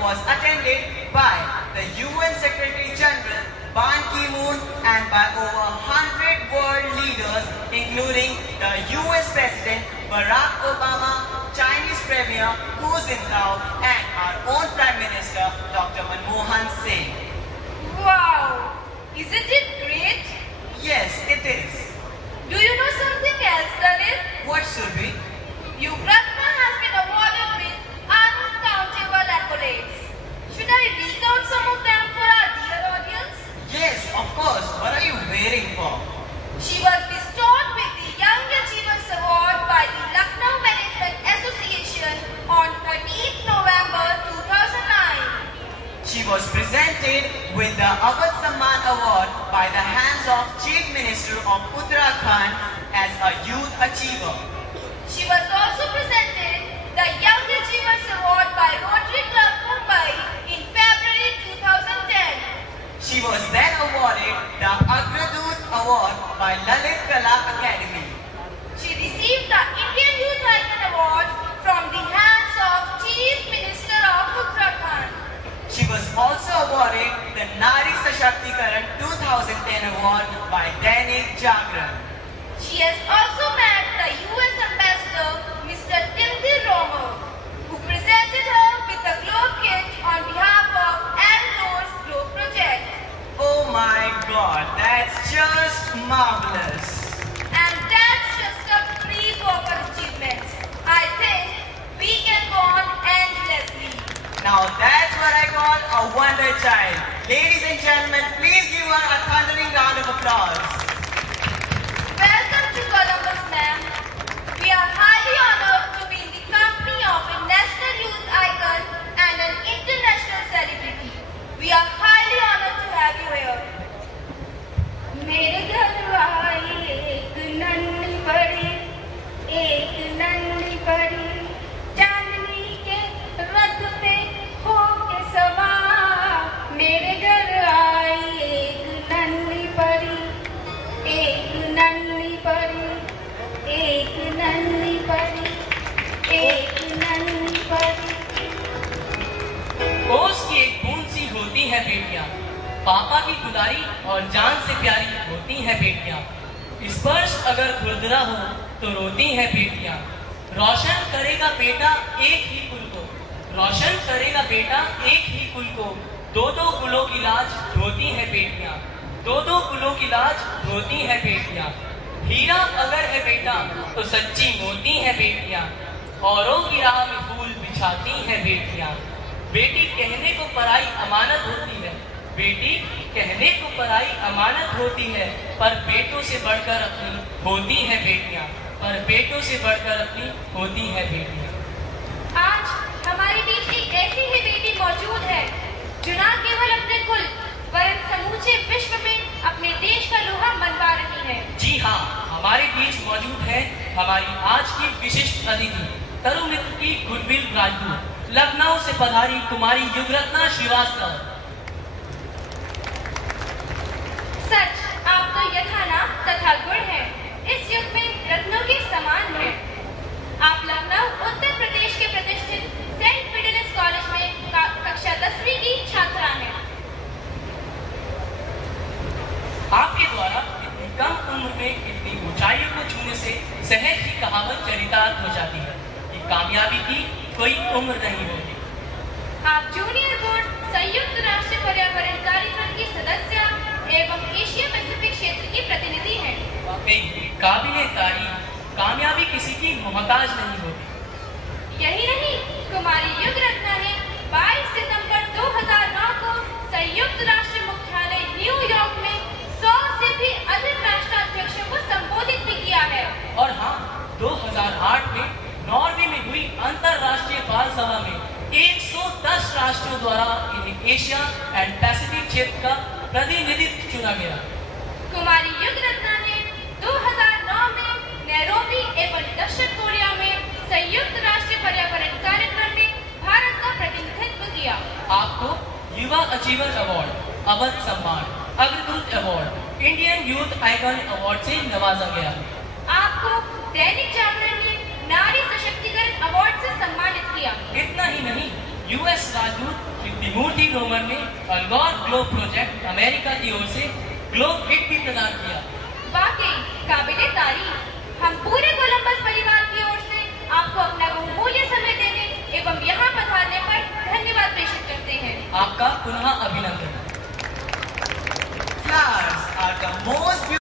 was attended by the UN Secretary General Ban Ki-moon and by over 100 world leaders, including the US President Barack Obama, Chinese Premier Hu Jintao, and our own Prime Minister Dr. Manmohan Singh. Wow! Isn't it great? Yes, it is. Do you know something else, Lalit? What should we? Yugratna has been awarded with uncountable accolades. Should I recount some of them for our dear audience? Yes, of course. What are you waiting for? She was bestowed with the Young Achievers Award by the Lucknow Management Association on 13th November 2009. She was presented with the Avadh Samman Award by the hands of Chief Minister of Uttarakhand as a youth achiever. She was also presented the Young Achievers Award by Rotary Club Mumbai in February 2010. She was then awarded the Agradut Award by Lalit Kala Academy. She received the Indian Youth Icon Award from the hands of Chief Minister of Uttarakhand. She was also awarded the Nari Sashakti-karan 2010 Award by Dainik Jagran. She has also met the US Ambassador, Mr. Timothy Romer, who presented her with the Globe Kit on behalf of Al-Noor's Globe Project. Oh my God, that's just marvelous. And that's just a brief of her achievements. I think we can go on endlessly. Now that's what I call a wonder child. Ladies and gentlemen, please give her a thundering round of applause. Welcome to Columbus, ma'am. We are highly honored to be in the company of a national youth icon and an international celebrity. We are highly honored to have you here. मेरे घर आई एक नन्ही परी चांदनी के रथ पे होके सवार। मेरे घर आई एक नन्ही परी ओस की एक बूंद सी होती है बेटियां, पापा की दुलारी और जान से प्यारी होती है बेटियां। स्पर्श अगर खुरदरा हो तो रोती है बेटियां। रोशन करेगा बेटा एक ही कुल को, रोशन करेगा बेटा एक ही कुल को। दो दो कुलों की लाज ढोती है बेटियां, दो दो कुलों की लाज ढोती है बेटियां। हीरा अगर है बेटा तो सच्ची मोती है बेटियां, औरों की राह में फूल बिछाती है बेटियां। बेटी कहने को पराई अमानत होती है, बेटी कहने को पराई अमानत होती है, पर बेटों से बढ़कर अपनी होती है बेटियां, पर बेटों से बढ़कर अपनी होती है बेटियां। आज हमारे बीच एक ऐसी ही बेटी मौजूद है जो न केवल अपने कुल वरन समूचे विश्व में अपने देश का लोहा मनवा रही है। जी हाँ, हमारे बीच मौजूद है हमारी आज की विशिष्ट अतिथि, तरु मित्र की गुडविल राजदूत, लखनऊ से पधारी कुमारी युगरत्ना श्रीवास्तव। सच आप तो यथानाम तथा गुण है, इस युग में रत्नों के समान है। आप लखनऊ उत्तर प्रदेश के प्रतिष्ठित सेंट फिडेलिस कॉलेज में कक्षा 10वीं की छात्रा हैं। आपके द्वारा इतनी कम उम्र में इतनी ऊंचाइयों को छूने से सहज ही कहावत चरितार्थ हो जाती है कि कामयाबी की कोई उम्र नहीं होती। आप जूनियर बोर्ड संयुक्त राष्ट्र पर्यावरण कार्यक्रम की सदस्य एवं एशिया पैसिफिक क्षेत्र की प्रतिनिधि हैं। वाकई काबिले तारीफ, कामयाबी किसी की मोहताज नहीं होती। यही नहीं, कुमारी युगरत्ना ने 22 सितंबर 2009 को संयुक्त राष्ट्र मुख्यालय न्यूयॉर्क में 100 से भी अधिक राष्ट्राध्यक्षों को संबोधित भी किया है। और हाँ, 2008 में नॉर्वे में हुई अंतरराष्ट्रीय बाल सभा में 110 राष्ट्रों द्वारा इन्हें एशिया एंड पैसिफिक क्षेत्र का प्रतिनिधित्व चुना गया। कुमारी युगरत्ना ने 2009 में नैरोबी एवं दक्षिण कोरिया में संयुक्त राष्ट्र पर्यावरण कार्यक्रम में भारत का प्रतिनिधित्व किया। आपको युवा अचीवर अवार्ड, अवध सम्मान, अग्रदूत award, Indian youth icon award से नवाजा गया। आपको दैनिक जागरण ने नारी सशक्तिकरण अवार्ड से सम्मानित किया। इतना ही नहीं, यूएस राजदूत कृष्णमूर्ति तोमर ने अलगौर ग्लोब प्रोजेक्ट अमेरिका की ओर से ग्लोब किट भी प्रदान किया। वाकई काबिले तारीफ। हम पूरे कोलंबस परिवार की ओर से आपको अपना बहुमूल्य समय देने एवं यहाँ पधारने पर धन्यवाद प्रेषित करते हैं। आपका पुनः अभिनंदन। Flowers are the most